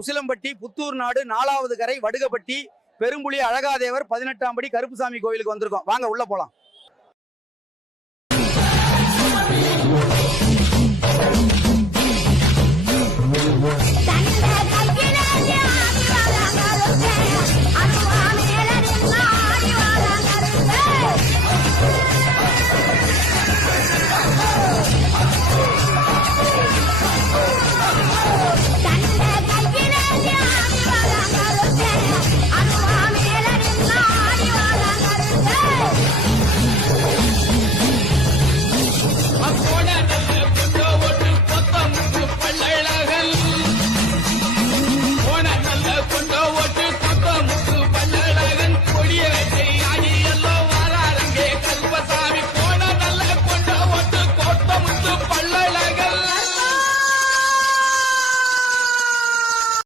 உசிலம்பட்டி, புத்தூர் நாடு, 4வது கரை, வடுகப்பட்டி, பெரும்புலி, அழகாதேவர், 18ஆம் படி கருப்புசாமி கோயிலுக்கு வந்திருக்கோம். வாங்க உள்ள போலாம்.